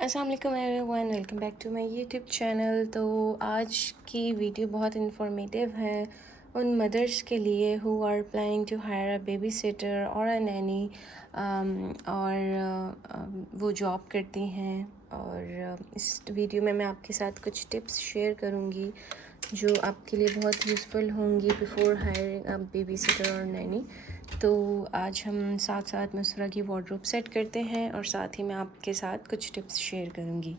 السلام علیکم everyone, welcome back to my YouTube channel. تو آج کی ویڈیو بہت انفارمیٹیو ہے ان مدرس کے لیے who are planning to hire a babysitter اور اے نینی، اور وہ جاب کرتی ہیں۔ اور اس ویڈیو میں آپ کے ساتھ کچھ ٹپس شیئر کروں گی جو آپ کے لیے بہت یوزفل ہوں گی before hiring a babysitter اور نینی۔ تو آج ہم ساتھ ساتھ مسورہ کی وارڈروب سیٹ کرتے ہیں اور ساتھ ہی میں آپ کے ساتھ کچھ ٹپس شیئر کروں گی۔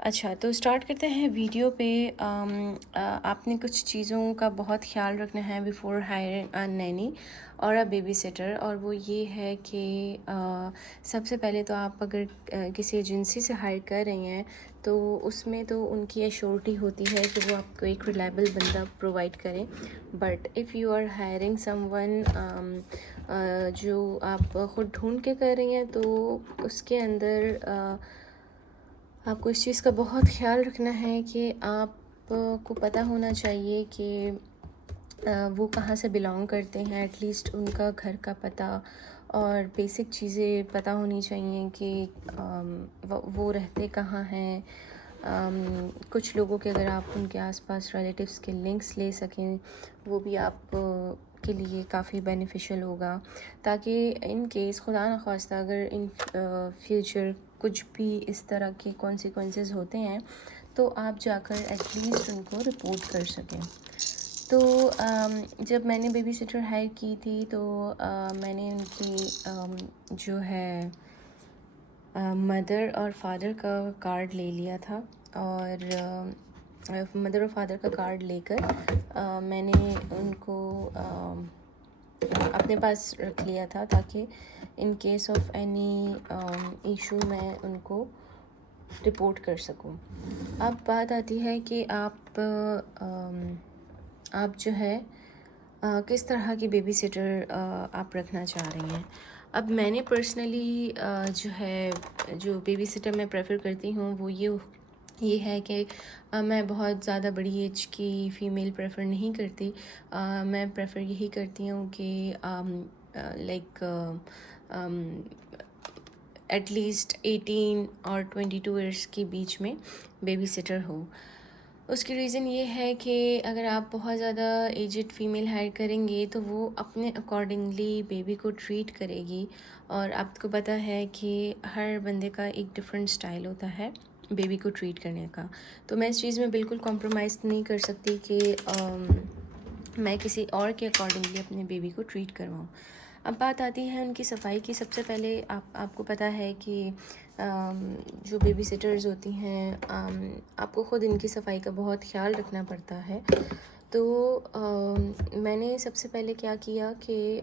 اچھا، تو سٹارٹ کرتے ہیں ویڈیو پہ۔ آپ نے کچھ چیزوں کا بہت خیال رکھنا ہے بیفور ہائرنگ اے نینی اور اے بیبی سیٹر، اور وہ یہ ہے کہ سب سے پہلے تو آپ اگر کسی ایجنسی سے ہائر کر رہی ہیں تو اس میں تو ان کی ایشورٹی ہوتی ہے کہ وہ آپ کو ایک ریلائبل بندہ پرووائڈ کریں، but if you are hiring someone جو آپ خود ڈھونڈ کے کر رہی ہیں تو اس کے اندر آپ کو اس چیز کا بہت خیال رکھنا ہے کہ آپ کو پتہ ہونا چاہیے کہ وہ کہاں سے بلانگ کرتے ہیں، ایٹ لیسٹ ان کا گھر کا پتہ اور بیسک چیزیں پتہ ہونی چاہیے کہ وہ رہتے کہاں ہیں۔ کچھ لوگوں کے اگر آپ ان کے آس پاس ریلیٹیوز کے لنکس لے سکیں وہ بھی آپ کے لیے کافی بینیفیشل ہوگا، تاکہ ان کیس خدا نخواستہ اگر ان فیوچر کچھ بھی اس طرح کے کانسیکوینسز ہوتے ہیں تو آپ جا کر ایٹ لیسٹ ان کو رپورٹ کر سکیں۔ تو جب میں نے بیبی سیٹر ہائر کی تھی تو میں نے ان کی جو ہے مدر اور فادر کا کارڈ لے لیا تھا، اور مدر اور فادر کا کارڈ لے کر میں نے ان کو اپنے پاس رکھ لیا تھا تاکہ in case of any issue میں ان کو رپورٹ کر سکوں۔ اب بات آتی ہے کہ آپ جو ہے کس طرح کی بیبی سیٹر آپ رکھنا چاہ رہی ہیں۔ اب میں نے پرسنلی جو بیبی سیٹر میں پریفر کرتی ہوں وہ یہ ہے کہ میں بہت زیادہ بڑی ایج کی فیمیل پریفر نہیں کرتی۔ میں پریفر یہی کرتی ہوں کہ لائک ایٹ لیسٹ 18 اور 22 ایئرس کے بیچ میں بیبی سیٹر ہو۔ اس کی ریزن یہ ہے کہ اگر آپ بہت زیادہ ایجڈ فیمیل ہائر کریں گے تو وہ اپنے اکارڈنگلی بیبی کو ٹریٹ کرے گی، اور آپ کو پتہ ہے کہ ہر بندے کا ایک ڈفرینٹ سٹائل ہوتا ہے بیبی کو ٹریٹ کرنے کا۔ تو میں اس چیز میں بالکل کمپرومائز نہیں کر سکتی کہ میں کسی اور کے اکارڈنگلی اپنے بیبی کو ٹریٹ کرواؤں۔ اب بات آتی ہے ان کی صفائی کی۔ سب سے پہلے آپ کو پتہ ہے کہ جو بیبی سیٹرز ہوتی ہیں آپ کو خود ان کی صفائی کا بہت خیال رکھنا پڑتا ہے۔ تو میں نے سب سے پہلے کیا کیا کہ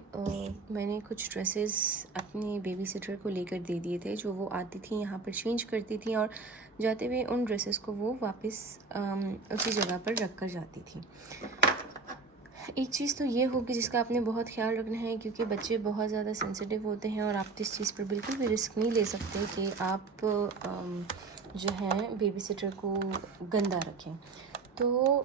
میں نے کچھ ڈریسز اپنی بیبی سیٹر کو لے کر دے دیے تھے جو وہ آتی تھیں یہاں پر چینج کرتی تھیں، اور جاتے ہوئے ان ڈریسز کو وہ واپس اسی جگہ پر رکھ کر جاتی تھیں۔ ایک چیز تو یہ ہوگی جس کا آپ نے بہت خیال رکھنا ہے، کیونکہ بچے بہت زیادہ سینسیٹیو ہوتے ہیں اور آپ اس چیز پر بالکل بھی رسک نہیں لے سکتے کہ آپ جو ہیں بیبی سیٹر کو گندا رکھیں۔ تو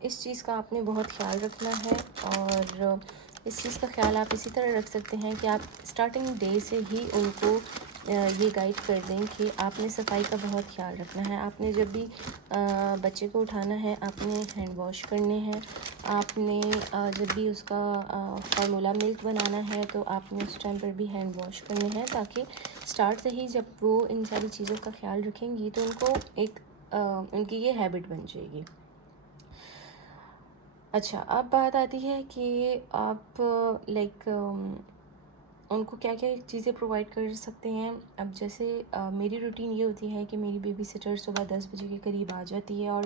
اس چیز کا آپ نے بہت خیال رکھنا ہے، اور اس چیز کا خیال آپ اسی طرح رکھ سکتے ہیں کہ آپ اسٹارٹنگ ڈے سے ہی ان کو یہ گائیڈ کر دیں کہ آپ نے صفائی کا بہت خیال رکھنا ہے۔ آپ نے جب بھی بچے کو اٹھانا ہے آپ نے ہینڈ واش کرنے ہیں، آپ نے جب بھی اس کا فارمولا ملک بنانا ہے تو آپ نے اس ٹائم پر بھی ہینڈ واش کرنے ہیں، تاکہ اسٹارٹ سے ہی جب وہ ان ساری چیزوں کا خیال رکھیں گی تو ان کو ایک ان کی یہ ہیبٹ بن جائے گی۔ اچھا، اب بات آتی ہے کہ آپ لائک ان کو کیا کیا چیزیں پرووائڈ کر سکتے ہیں۔ اب جیسے میری روٹین یہ ہوتی ہے کہ میری بیبی سیٹر صبح 10 بجے کے قریب آ جاتی ہے، اور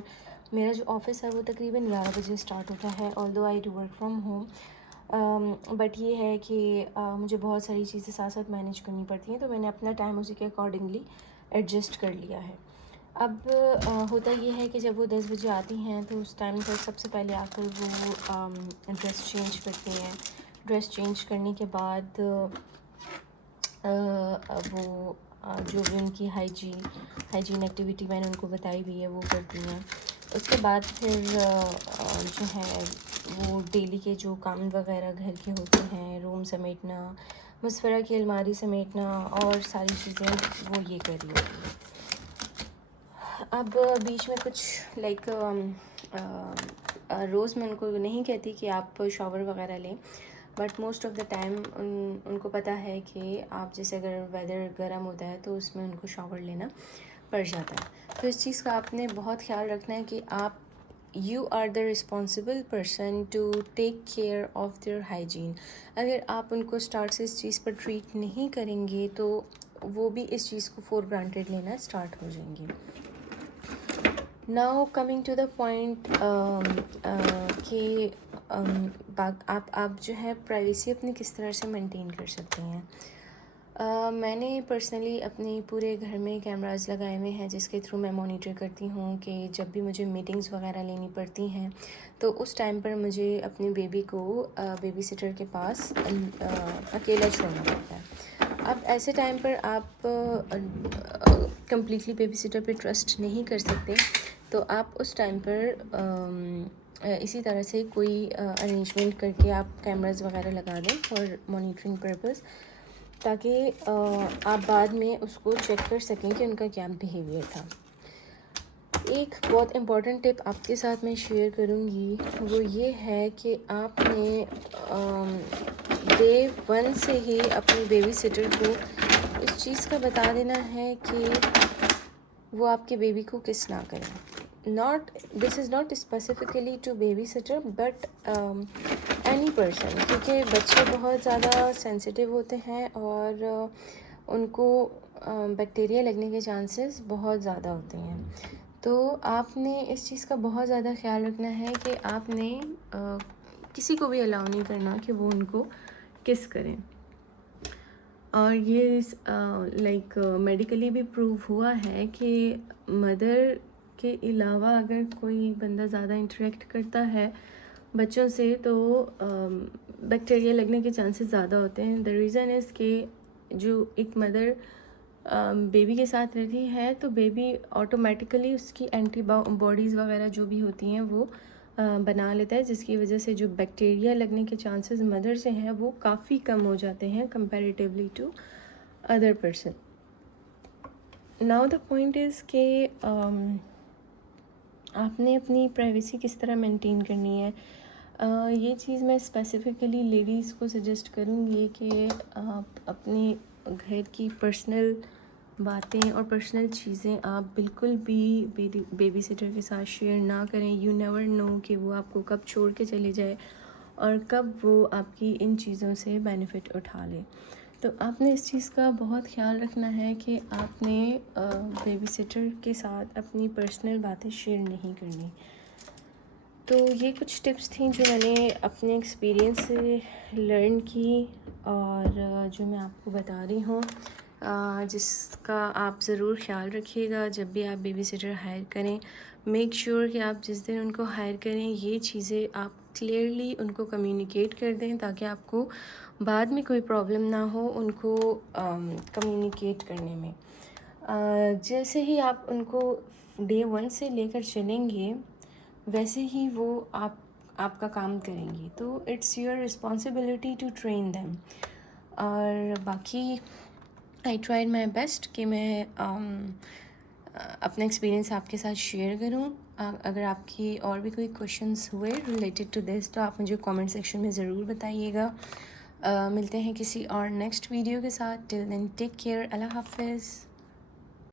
میرا جو آفس ہے وہ تقریباً 11 بجے اسٹارٹ ہوتا ہے، although I do work from home، but یہ ہے کہ مجھے بہت ساری چیزیں ساتھ ساتھ مینیج کرنی پڑتی ہیں، تو میں نے اپنا ٹائم اسی کے اکارڈنگلی ایڈجسٹ کر لیا ہے۔ اب ہوتا یہ ہے کہ جب وہ 10 بجے آتی ہیں تو اس ٹائم پر سب سے پہلے آ کر وہ ڈریس چینج کرتی ہیں۔ ڈریس چینج کرنے کے بعد وہ جو بھی ان کی ہائیجین ایکٹیویٹی میں نے ان کو بتائی ہوئی ہے وہ کرتی ہیں۔ اس کے بعد پھر جو ہے وہ ڈیلی کے جو کام وغیرہ گھر کے ہوتے ہیں، روم سمیٹنا، مصورہ کی الماری سمیٹنا اور ساری چیزیں وہ یہ کر رہی ہوتی ہے. اب بیچ میں کچھ لائک روز میں ان کو نہیں کہتی کہ آپ شاور وغیرہ لیں، but most of the time ان کو پتہ ہے کہ آپ جیسے اگر ویدر گرم ہوتا ہے تو اس میں ان کو شاور لینا پڑ جاتا ہے. تو اس چیز کا آپ نے بہت خیال رکھنا ہے کہ آپ you are the responsible person to take care of their hygiene. اگر آپ ان کو اسٹارٹ سے اس چیز پر ٹریٹ نہیں کریں گے تو وہ بھی اس چیز کو فور گرانٹیڈ لینا اسٹارٹ ہو جائیں گے. Now coming to the point کہ آپ جو ہے پرائیویسی اپنی کس طرح سے مینٹین کر سکتے ہیں. میں نے پرسنلی اپنے پورے گھر میں کیمراز لگائے ہوئے ہیں جس کے تھرو میں مانیٹر کرتی ہوں کہ جب بھی مجھے میٹنگز وغیرہ لینی پڑتی ہیں تو اس ٹائم پر مجھے اپنی بیبی کو بیبی سٹر کے پاس اکیلا چھوڑنا پڑتا ہے. اب ایسے ٹائم پر آپ کمپلیٹلی بیبی سٹر پہ ٹرسٹ نہیں کر سکتے تو آپ اس ٹائم پر اسی طرح سے کوئی ارینجمنٹ کر کے آپ کیمراز وغیرہ لگا دیں فار مانیٹرنگ پرپز، تاکہ آپ بعد میں اس کو چیک کر سکیں کہ ان کا کیا بیہیویئر تھا. ایک بہت امپورٹنٹ ٹپ آپ کے ساتھ میں شیئر کروں گی، وہ یہ ہے کہ آپ نے ڈے 1 سے ہی اپنے بیبی سٹر کو اس چیز کا بتا دینا ہے کہ وہ آپ کے بیبی کو کس نہ کریں. This is not specifically to babysitter but any person, کیونکہ بچے بہت زیادہ سینسٹیو ہوتے ہیں اور ان کو بیکٹیریا لگنے کے چانسز بہت زیادہ ہوتے ہیں. تو آپ نے اس چیز کا بہت زیادہ خیال رکھنا ہے کہ آپ نے کسی کو بھی الاؤ نہیں کرنا کہ وہ ان کو کس کریں. اور یہ لائک میڈیکلی بھی پروو ہوا ہے کہ مدر کے علاوہ اگر کوئی بندہ زیادہ انٹریکٹ کرتا ہے بچوں سے تو بیکٹیریا لگنے کے چانسز زیادہ ہوتے ہیں. دا ریزن از کہ جو ایک مدر بیبی کے ساتھ رہتی ہے تو بیبی آٹومیٹیکلی اس کی اینٹی باڈیز وغیرہ جو بھی ہوتی ہیں وہ بنا لیتا ہے، جس کی وجہ سے جو بیکٹیریا لگنے کے چانسز مدر سے ہیں وہ کافی کم ہو جاتے ہیں comparatively to other person. Now the point is کہ آپ نے اپنی پرائیویسی کس طرح مینٹین کرنی ہے. یہ چیز میں اسپیسیفکلی لیڈیز کو سجیسٹ کروں گی کہ آپ اپنی گھر کی پرسنل باتیں اور پرسنل چیزیں آپ بالکل بھی بیبی سٹر کے ساتھ شیئر نہ کریں. یو نیور نو کہ وہ آپ کو کب چھوڑ کے چلے جائے اور کب وہ آپ کی ان چیزوں سے بینیفٹ اٹھا لے. تو آپ نے اس چیز کا بہت خیال رکھنا ہے کہ آپ نے بیبی سٹر کے ساتھ اپنی پرسنل باتیں شیئر نہیں کرنی. تو یہ کچھ ٹپس تھیں جو میں نے اپنے ایکسپیرینس سے لرن کی اور جو میں آپ کو بتا رہی ہوں، جس کا آپ ضرور خیال رکھیے گا جب بھی آپ بیبی سٹر ہائر کریں. میک شیور کہ آپ جس دن ان کو ہائر کریں یہ چیزیں آپ کلیئرلی ان کو کمیونیکیٹ کر دیں تاکہ آپ کو بعد میں کوئی پرابلم نہ ہو ان کو کمیونیکیٹ کرنے میں. جیسے ہی آپ ان کو ڈے 1 سے لے کر چلیں گے ویسے ہی وہ آپ کا کام کریں گی. تو it's your responsibility to train them. اور باقی آئی ٹرائیڈ مائی بیسٹ کہ میں اپنا ایکسپیرینس آپ کے ساتھ شیئر کروں. اگر آپ کی اور بھی کوئی کویشچنس ہوئے ریلیٹڈ ٹو دس تو آپ مجھے کامنٹ سیکشن میں ضرور بتائیے گا. ملتے ہیں کسی اور نیکسٹ ویڈیو کے ساتھ. ٹل دین ٹیک کیئر. اللہ حافظ.